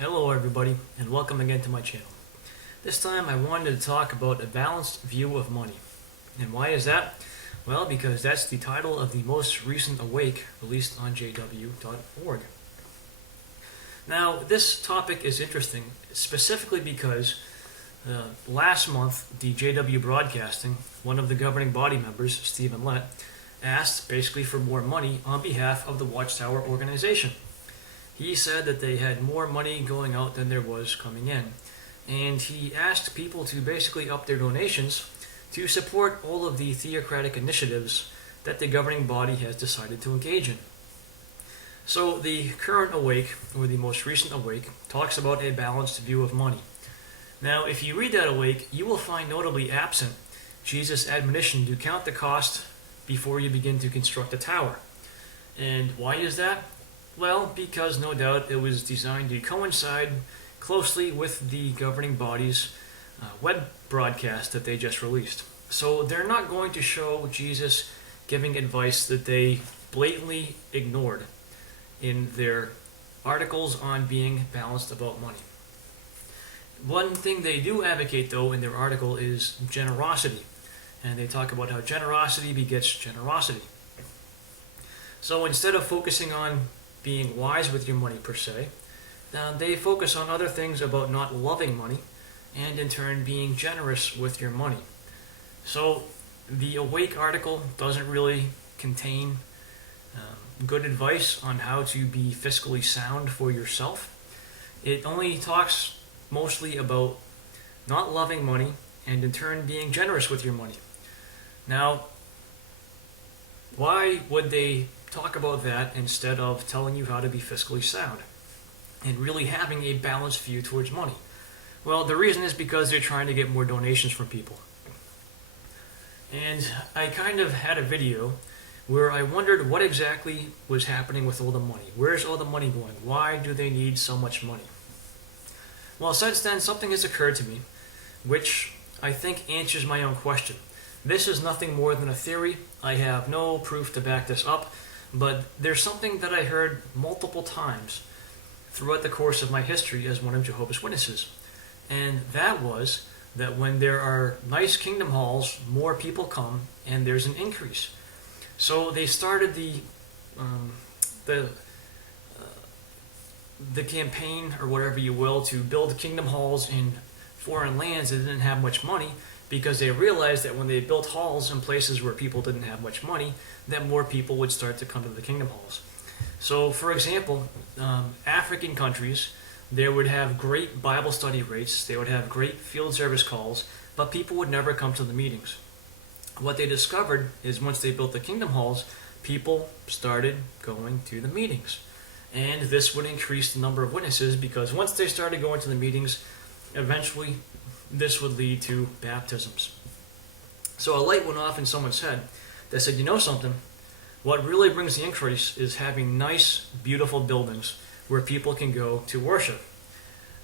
Hello everybody, and welcome again to my channel. This time I wanted to talk about a balanced view of money. And why is that? Well, because that's the title of the most recent Awake released on jw.org. Now, this topic is interesting, specifically because last month, the JW Broadcasting, one of the governing body members, Stephen Lett, asked basically for more money on behalf of the Watchtower organization. He said that they had more money going out than there was coming in. And he asked people to basically up their donations to support all of the theocratic initiatives that the governing body has decided to engage in. So the current Awake, or the most recent Awake, talks about a balanced view of money. Now, if you read that Awake, you will find notably absent Jesus' admonition to count the cost before you begin to construct a tower. And why is that? Well, because no doubt it was designed to coincide closely with the governing body's web broadcast that they just released. So they're not going to show Jesus giving advice that they blatantly ignored in their articles on being balanced about money. One thing they do advocate, though, in their article is generosity. And they talk about how generosity begets generosity. So instead of focusing on being wise with your money per se, they focus on other things about not loving money and in turn being generous with your money. So the Awake article doesn't really contain good advice on how to be fiscally sound for yourself. It only talks mostly about not loving money and in turn being generous with your money. Now, why would they talk about that instead of telling you how to be fiscally sound and really having a balanced view towards money? Well, the reason is because they're trying to get more donations from people. And I kind of had a video where I wondered what exactly was happening with all the money. Where's all the money going? Why do they need so much money? Well, since then, something has occurred to me which I think answers my own question. This is nothing more than a theory. I have no proof to back this up, but there's something that I heard multiple times throughout the course of my history as one of Jehovah's Witnesses. And that was that when there are nice kingdom halls, more people come and there's an increase. So they started the campaign, or whatever you will, to build kingdom halls in foreign lands that didn't have much money, because they realized that when they built halls in places where people didn't have much money, that more people would start to come to the kingdom halls. So, for example, African countries, they would have great Bible study rates, they would have great field service calls, but people would never come to the meetings. What they discovered is once they built the kingdom halls, people started going to the meetings. And this would increase the number of witnesses, because once they started going to the meetings, eventually this would lead to baptisms. So a light went off in someone's head that said, you know something? What really brings the increase is having nice, beautiful buildings where people can go to worship.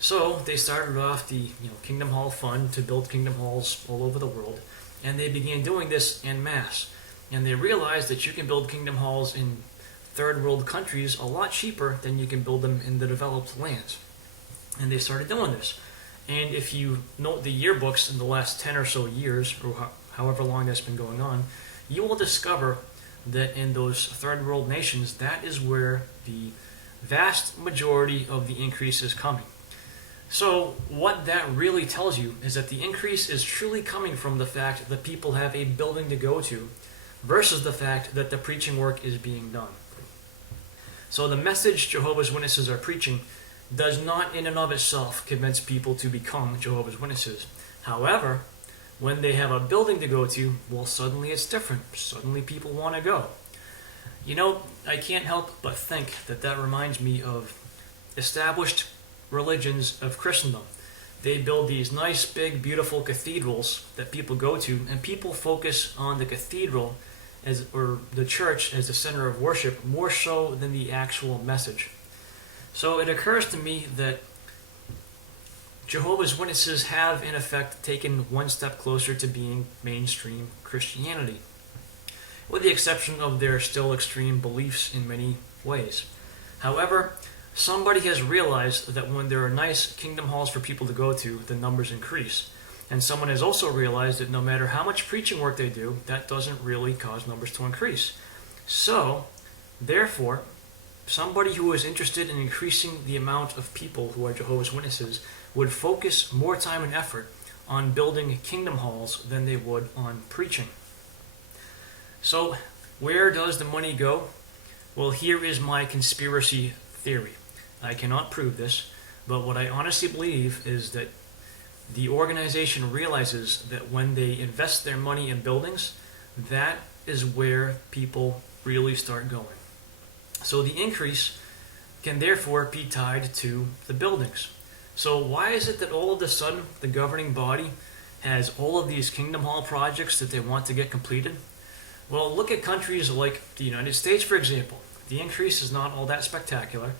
So they started off the Kingdom Hall Fund to build kingdom halls all over the world, and they began doing this en masse. And they realized that you can build kingdom halls in third world countries a lot cheaper than you can build them in the developed lands. And they started doing this. And if you note the yearbooks in the last 10 or so years, or however long that's been going on, you will discover that in those third world nations, that is where the vast majority of the increase is coming. So what that really tells you is that the increase is truly coming from the fact that people have a building to go to versus the fact that the preaching work is being done. So the message Jehovah's Witnesses are preaching does not in and of itself convince people to become Jehovah's Witnesses. However, when they have a building to go to, well, suddenly it's different. Suddenly people want to go. I can't help but think that that reminds me of established religions of Christendom. They build these nice, big, beautiful cathedrals that people go to, and people focus on the cathedral or the church as the center of worship more so than the actual message. So it occurs to me that Jehovah's Witnesses have, in effect, taken one step closer to being mainstream Christianity, with the exception of their still extreme beliefs in many ways. However, somebody has realized that when there are nice kingdom halls for people to go to, the numbers increase. And someone has also realized that no matter how much preaching work they do, that doesn't really cause numbers to increase. So, therefore, somebody who is interested in increasing the amount of people who are Jehovah's Witnesses would focus more time and effort on building kingdom halls than they would on preaching. So, where does the money go? Well, here is my conspiracy theory. I cannot prove this, but what I honestly believe is that the organization realizes that when they invest their money in buildings, that is where people really start going. So the increase can therefore be tied to the buildings. So why is it that all of a sudden the governing body has all of these Kingdom Hall projects that they want to get completed? Well, look at countries like the United States, for example. The increase is not all that spectacular,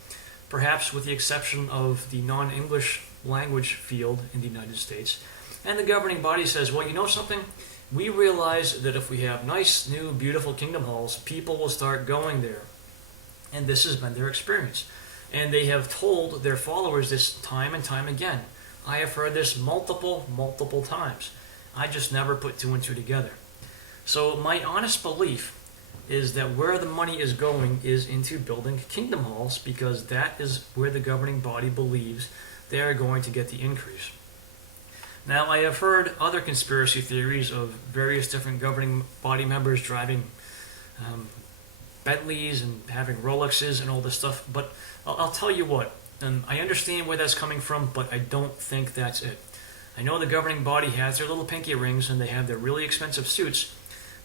perhaps with the exception of the non-English language field in the United States. And the governing body says, well, you know something? We realize that if we have nice, new, beautiful kingdom halls, people will start going there. And this has been their experience. And they have told their followers this time and time again. I have heard this multiple times. I just never put two and two together. So my honest belief is that where the money is going is into building kingdom halls, because that is where the governing body believes they are going to get the increase. Now, I have heard other conspiracy theories of various different governing body members driving Bentleys and having Rolexes and all this stuff, but I'll tell you what, I understand where that's coming from, but I don't think that's it. I know the governing body has their little pinky rings and they have their really expensive suits,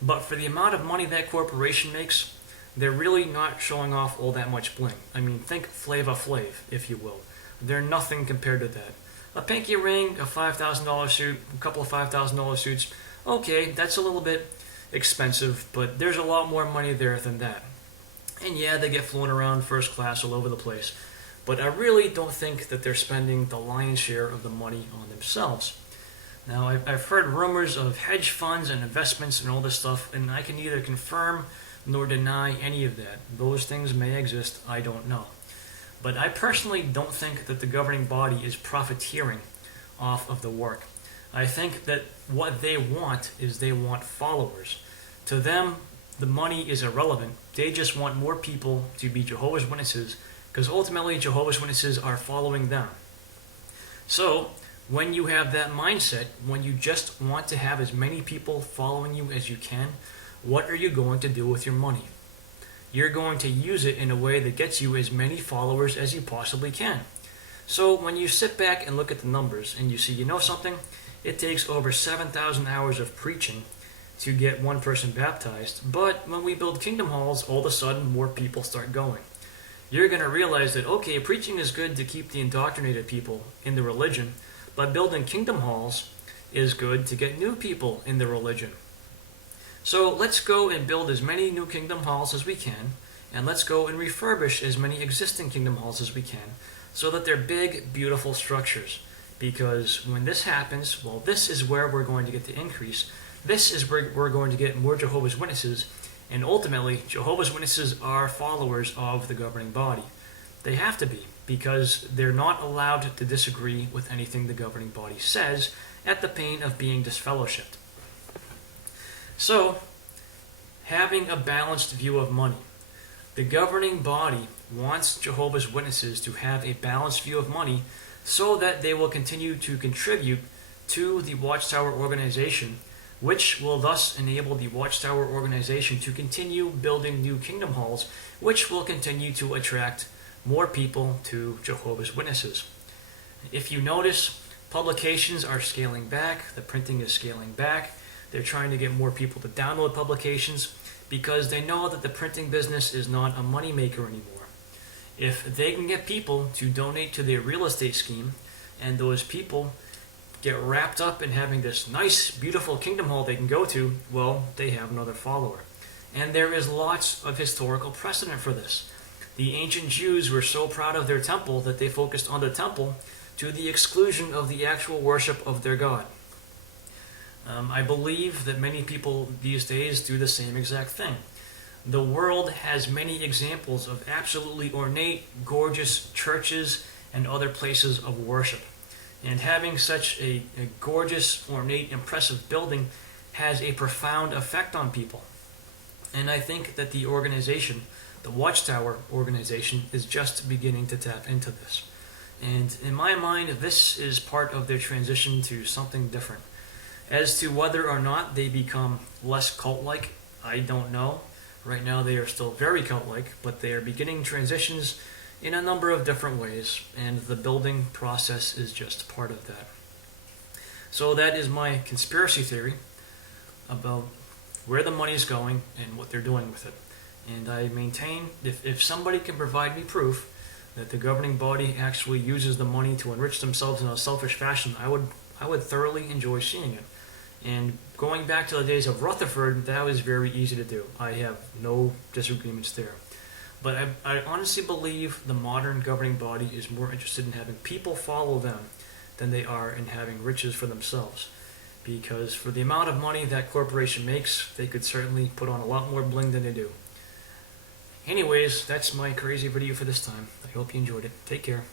but for the amount of money that corporation makes, they're really not showing off all that much bling. I mean, think Flava Flav, if you will. They're nothing compared to that. A pinky ring, a $5,000 suit, a couple of $5,000 suits, okay, that's a little bit expensive, but there's a lot more money there than that. And yeah, they get flown around first class all over the place, but I really don't think that they're spending the lion's share of the money on themselves. Now, I've heard rumors of hedge funds and investments and all this stuff, and I can neither confirm nor deny any of that. Those things may exist, I don't know. But I personally don't think that the governing body is profiteering off of the work. I think that what they want is they want followers. To them, the money is irrelevant. They just want more people to be Jehovah's Witnesses, because ultimately Jehovah's Witnesses are following them. So, when you have that mindset, when you just want to have as many people following you as you can, what are you going to do with your money? You're going to use it in a way that gets you as many followers as you possibly can. So when you sit back and look at the numbers and you see, you know something? It takes over 7,000 hours of preaching to get one person baptized, but when we build kingdom halls, all of a sudden more people start going. You're going to realize that, okay, preaching is good to keep the indoctrinated people in the religion, but building kingdom halls is good to get new people in the religion. So let's go and build as many new kingdom halls as we can, and let's go and refurbish as many existing kingdom halls as we can, so that they're big, beautiful structures. Because when this happens, well, this is where we're going to get the increase. This is where we're going to get more Jehovah's Witnesses, and ultimately, Jehovah's Witnesses are followers of the governing body. They have to be, because they're not allowed to disagree with anything the governing body says, at the pain of being disfellowshipped. So, having a balanced view of money. The governing body wants Jehovah's Witnesses to have a balanced view of money so that they will continue to contribute to the Watchtower organization, which will thus enable the Watchtower organization to continue building new kingdom halls, which will continue to attract more people to Jehovah's Witnesses. If you notice, publications are scaling back, the printing is scaling back. They're trying to get more people to download publications because they know that the printing business is not a moneymaker anymore. If they can get people to donate to their real estate scheme, and those people get wrapped up in having this nice, beautiful kingdom hall they can go to, well, they have another follower. And there is lots of historical precedent for this. The ancient Jews were so proud of their temple that they focused on the temple to the exclusion of the actual worship of their God. I believe that many people these days do the same exact thing. The world has many examples of absolutely ornate, gorgeous churches and other places of worship. And having such a gorgeous, ornate, impressive building has a profound effect on people. And I think that the organization, the Watchtower organization, is just beginning to tap into this. And in my mind, this is part of their transition to something different. As to whether or not they become less cult-like, I don't know. Right now they are still very cult-like, but they are beginning transitions in a number of different ways, and the building process is just part of that. So that is my conspiracy theory about where the money is going and what they're doing with it. And I maintain, if somebody can provide me proof that the governing body actually uses the money to enrich themselves in a selfish fashion, I would thoroughly enjoy seeing it. And going back to the days of Rutherford, that was very easy to do. I have no disagreements there. But I honestly believe the modern governing body is more interested in having people follow them than they are in having riches for themselves. Because for the amount of money that corporation makes, they could certainly put on a lot more bling than they do. Anyways, that's my crazy video for this time. I hope you enjoyed it. Take care.